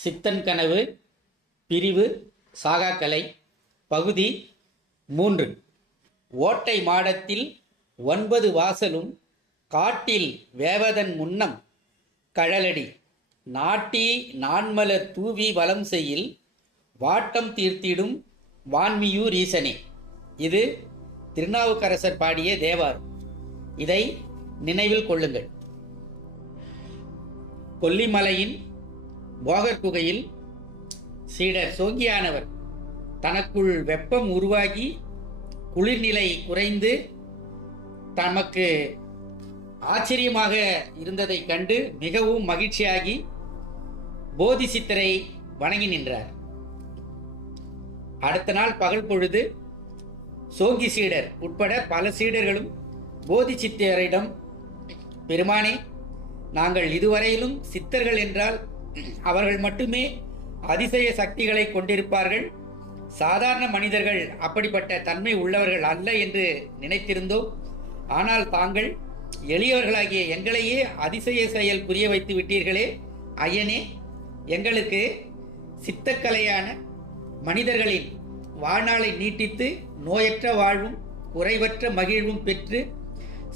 சித்தன் கனவு பிரிவு சாகாக்கலை பகுதி மூன்று. ஓட்டை மாடத்தில் ஒன்பது வாசலும் காட்டில் வேவதன் முன்னம் கழலடி. நாட்டி நான்மலர் தூவி வலம் செய்யில் வாட்டம் தீர்த்திடும் வான்மியூர் ஈசனே இது திருநாவுக்கரசர் பாடிய தேவார் இதை நினைவில் கொள்ளுங்கள். கொல்லிமலையின் போகர் குகையில் சீடர் சோகியானவர் தனக்குள் வெப்பம் உருவாகி குளிர்நிலை குறைந்து தமக்கு ஆச்சரியமாக இருந்ததைக் கண்டு மிகவும் மகிழ்ச்சியாகி போதி சித்தரை வணங்கி நின்றார். அடுத்த நாள் பகல் பொழுது சோகி சீடர் உட்பட பல சீடர்களும் போதி சித்தரிடம் பெருமானே நாங்கள் இதுவரையிலும் சித்தர்கள் என்றால் அவர்கள் மட்டுமே அதிசய சக்திகளை கொண்டிருப்பார்கள். சாதாரண மனிதர்கள் அப்படிப்பட்ட தன்மை உள்ளவர்கள் அல்ல என்று நினைத்திருந்தோம். ஆனால் தாங்கள் எளியவர்களாகிய எங்களையே அதிசய செயல் புரிய வைத்து விட்டீர்களே. ஐயனே எங்களுக்கு சித்தக்கலையான மனிதர்களின் வாழ்நாளை நீட்டித்து நோயற்ற வாழ்வும் குறைவற்ற மகிழ்வும் பெற்று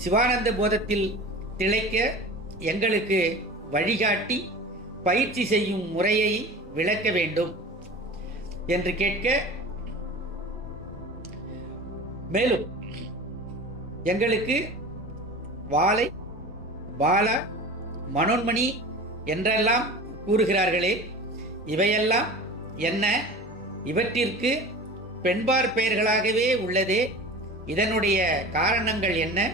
சிவானந்த போதத்தில் திளைக்க எங்களுக்கு வழிகாட்டி பயிற்சி செய்யும் முறையை விளக்க வேண்டும் என்று கேட்க மேலும் எங்களுக்கு வாழை பாலா மனோன்மணி என்றெல்லாம் கூறுகிறார்களே இவையெல்லாம் என்ன? இவற்றிற்கு பெண்பார் பெயர்களாகவே உள்ளதே. இதனுடைய காரணங்கள் என்ன?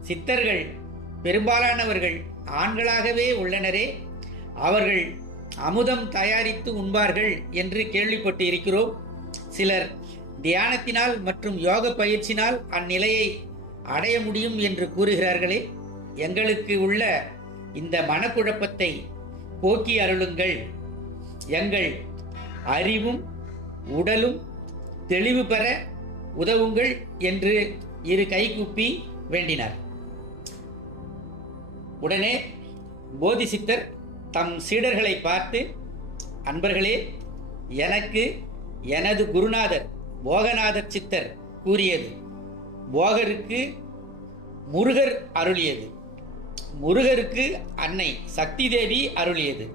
சித்தர்கள் பெரும்பாலானவர்கள் ஆண்களாகவே உள்ளனரே. அவர்கள் அமுதம் தயாரித்து உண்பார்கள் என்று கேள்விப்பட்டு இருக்கிறோம் சிலர் தியானத்தினால் மற்றும் யோக பயிற்சினால் அந்நிலையை அடைய முடியும் என்று கூறுகிறார்களே. எங்களுக்கு உள்ள இந்த மனக்குழப்பத்தை போக்கி அருளுங்கள். எங்கள் அறிவும் உடலும் தெளிவு பெற உதவுங்கள் என்று இரு கைகூப்பி வேண்டினார். உடனே போதிசித்தர் தம் சீடர்களை பார்த்து அன்பர்களே எனக்கு எனது குருநாதர் போகநாதர் சித்தர் கூறியது. போகருக்கு முருகர் அருளியது. முருகருக்கு அன்னை சக்தி தேவி அருளியது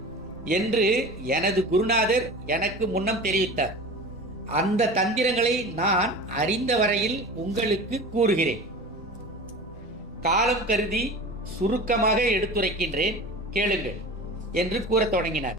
என்று எனது குருநாதர் எனக்கு முன்னம் தெரிவித்தார். அந்த தந்திரங்களை நான் அறிந்த வரையில் உங்களுக்கு கூறுகிறேன். காலம் கருதி சுருக்கமாக எடுத்துரைக்கின்றேன். கேளுங்கள். என்று கூறத் தொடங்கினார்.